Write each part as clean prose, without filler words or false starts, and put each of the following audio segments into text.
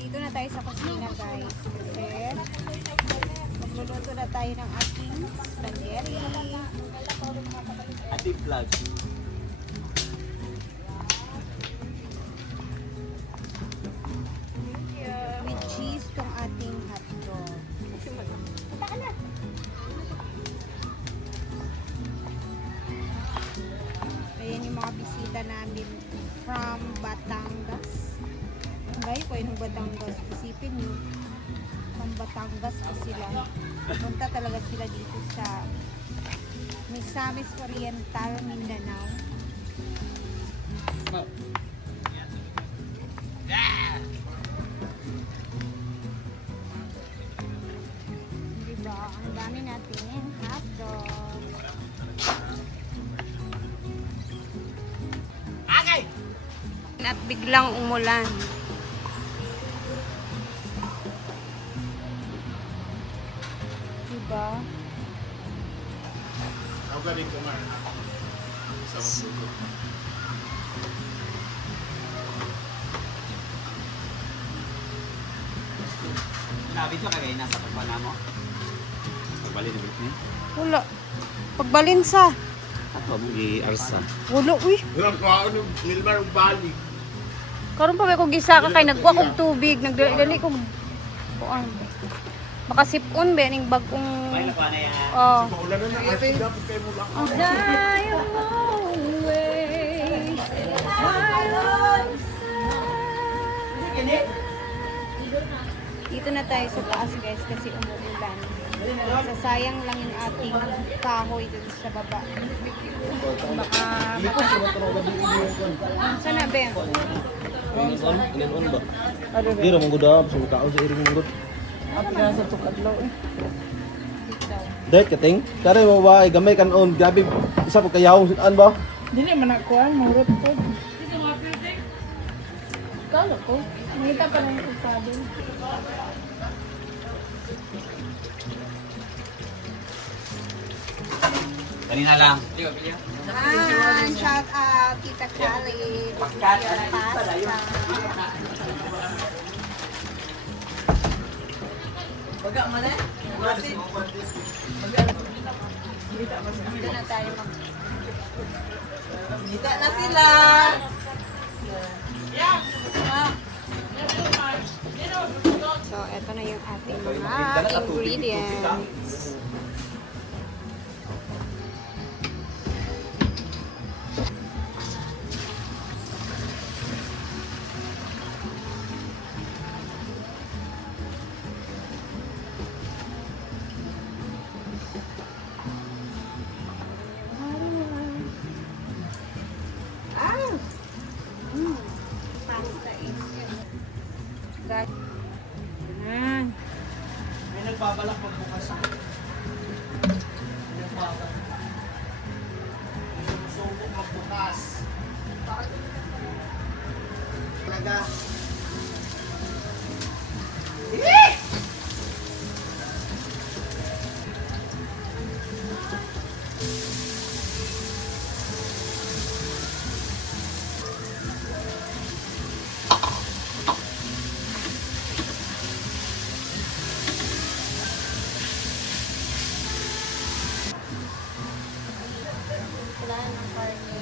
Nandito na tayo sa kusina guys. Kasi magluluto na tayo ng ating spaghetti. Ating vlog. With cheese tong ating hotdog. Ayan yung mga bisita namin from Batangas. Ngayon ko yung Batangas. Isipin nyo, from Batangas po sila. Punta talaga sila dito sa Misamis Oriental, Mindanao. Diba? Ang dami natin hotdog. At biglang umulan. Diba? Ako galing kumain sa Mabugo. Nabi ito kagay nasa pagpana mo. Pagbali na niya. Wala. Pagbalinsa. Ako mo i-arsa. Wala, uy. Doon ko ako nung Wilmar Bali. Karon pa ba kung gisa ka kay nagkuha kog tubig, nagdali kog kuan. Makasipon ba ning bagong May nakuha na yan. oh. Paulan na na. Ate, dapat kayo mo lang. Dito na tayo sa taas guys kasi umuulan. Sasayang lang yung ating kahoy dun sa baba. Baka saan na ba? Ilan ba? Di ra mong gudap sa tao sa iring mong gud. Sa tukadlaw eh. Dahil kating, kare mo ba gamay kanon gabi isa po kayaw an ba? Dili man nakuan, mahurot ko. Kala ko, nakita pa lang yung sabi. Kanina lang. Shout out Tita Kali. Baga man eh. Dito na tayo mag Kita na sila. So, eto na yung ating mga ingredients. Pasta is that. May nagbabalak magbukas sa Susubok magbukas. Talaga. Wala ng karne.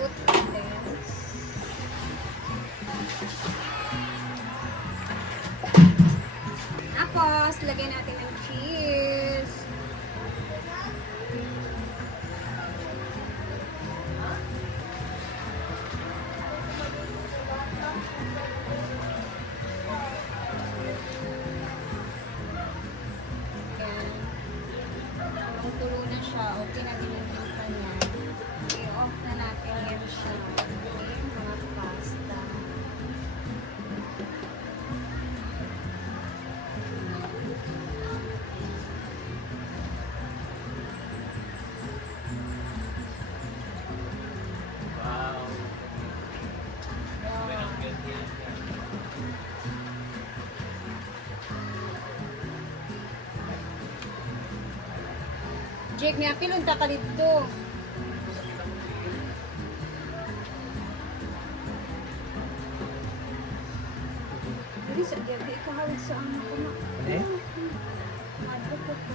Fruit dance. Tapos, lagyan natin ng cheese. Kung tulo na siya, okay na din yung tinta niya. I-off na natin yan siya. Yung mga pasta. Wow. Jake, may apilon ta ka dito. Dili sa gabi, ikahawag sa ano ko na. Eh? Madlo ko po.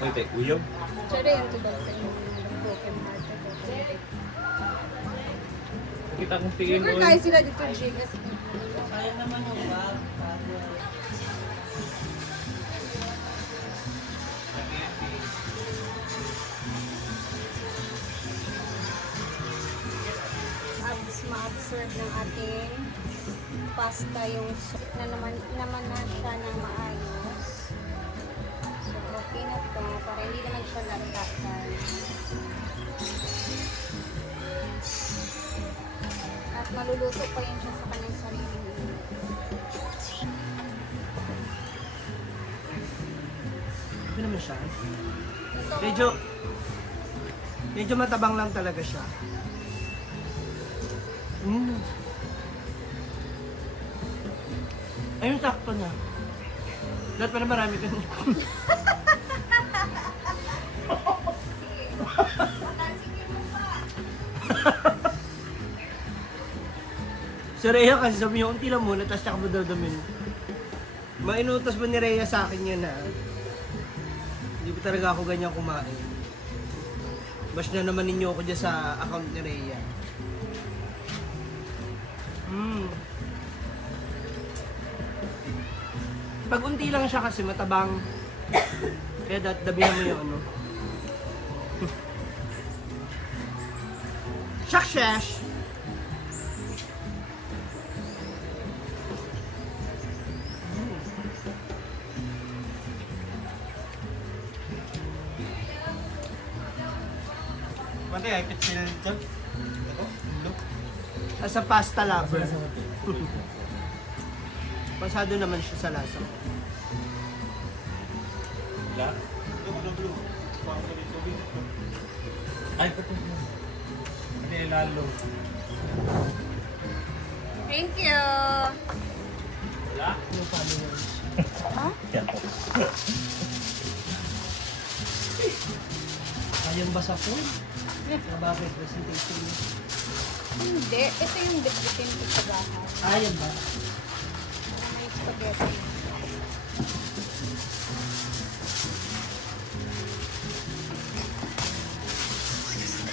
Okay, uyog. Sorry, ang tubag sa inyo. Broken hearted. Kita kong tingin Siyempre tayo sila dito, Jake. Ma-absorb ng ating pasta yung soup na naman na siya ng maayos. So, okay na to para hindi naman siya lantakan. At maluluto pa yun siya sa kanyang sariling init. Ano naman siya? Ito, Medyo matabang lang talaga siya. Ayun, sakto na. Dapat pa na marami ka nito. Si Rhea kasi sabi niya, unti lang muna, tapos tsaka mo dadamin. Mainutos ba ni Rhea sa akin yan na hindi ba talaga ako ganyan kumain. Bash na naman ninyo ako dyan sa account ni Rhea. Pag unti lang siya kasi matabang. Kaya dabihan mo yung ano. Success! Mati, ay pitsil dyan. Ito, look. As a pasta lover. Pasado naman siya sa lasa. La? Blue. Parang ko dito. Ay, ito. Hindi, lalo. thank you! Wala? Yung followers. Ayun ba sa phone? Bakit? Presentation niya. Hindi, ito yung bitbitin ko sa bahay. Ayun ba? May spaghetti.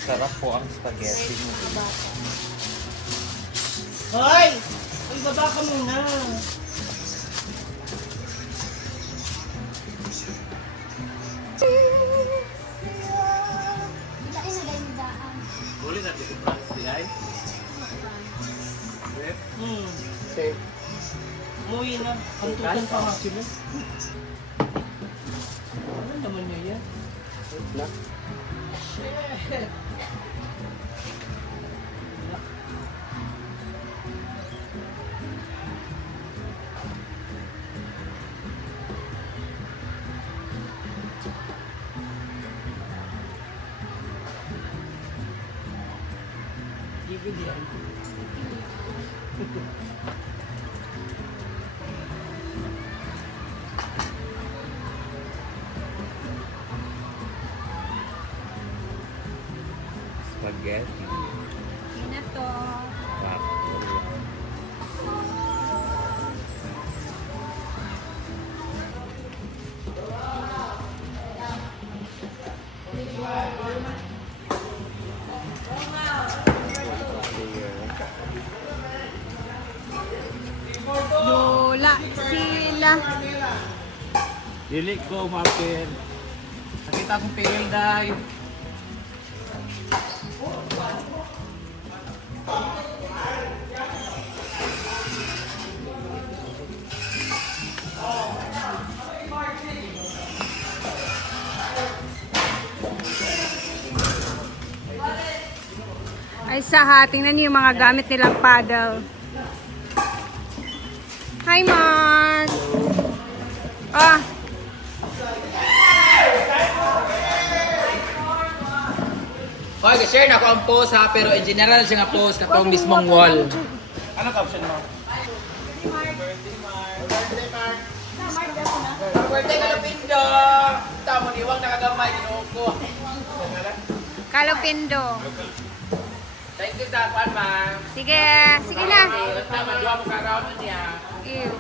Sarap po ang spaghetti mo. Sa bata. Hoy! Uy, baba ka muna. Ilain na dahil daan. Huli na dito, Franz, di ay? Umuwi na. Ang tutan pa nga sila. Ano naman niya yan? Shit! DVD yan. Sige. Okay na to. Wala sila. Dili ko, Martin. Nakita akong pale dye. Ay sa tingnan niyo yung mga gamit nilang paddle. Hi, Mark! Ah! Hoy, share na ko ang post ha, pero in general siya nga post katong mismong wall. Ano caption mo? Birthday ka na pindo! Tamo niwang nakagamay, ginuko. Kalopindo. Thank you sa kwan, ma'am. Sige, sige na. Tama, duwa mo ka-round niya. Ew.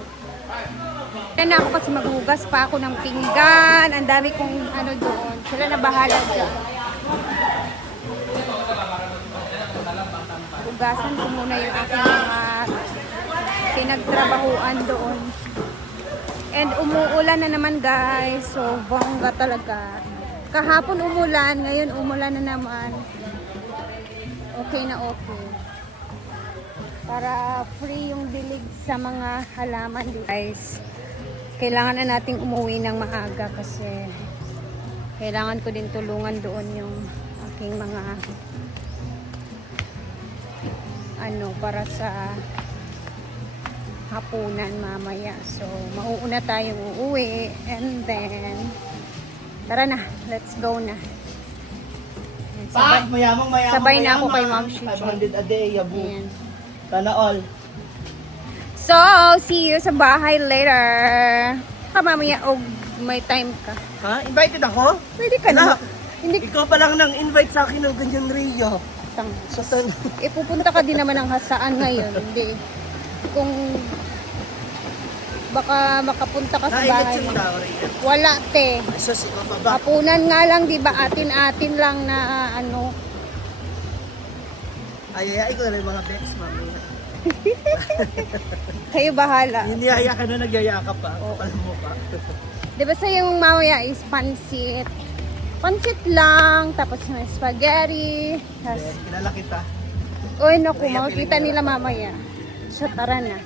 Yan na ako kasi maghugas pa ako ng pinggan. Ang dami kong ano doon. Sila na bahala dyan. Hugasan ko muna yung aking mga pinagtrabahuan doon. And umuulan na naman guys. So bongga talaga. Kahapon umulan, ngayon umulan na naman. Okay na okay. Para free yung dilig sa mga halaman dito. Guys, kailangan na nating umuwi ng maaga kasi kailangan ko din tulungan doon yung aking mga ano para sa hapunan mamaya. So, mauuna tayong uuwi and then tara na, let's go na. Ayan, sabay, Mayamang. sabay na ako kay Ma'am Shichi. 500 a day, yabu. Ayan. Sana all. So, see you sa bahay later. Mamaya, may time ka. Ha? Invited ako? Pwede ka na. Hindi Ikaw pa lang nang invite sa akin ng ganyan, Rio. tang. Satan. Ipupunta ka din naman ng hasaan ngayon. Hindi. Kung baka makapunta ka sa bahay. Na-election daw, Rio. Wala, te. Sus, ikaw pa ba? Hapunan nga lang, di ba? Atin-atin lang na ano. Ayayay ko na lang yung mga bets, mami. Kayo bahala. Hindi haya ka na nagyayakap pa. Kapal mo pa. Di ba sa yung mamaya is pansit? Pansit lang, tapos may spaghetti. Tapos, Kilala kita. uy, naku, makikita nila mamaya. So, tara na.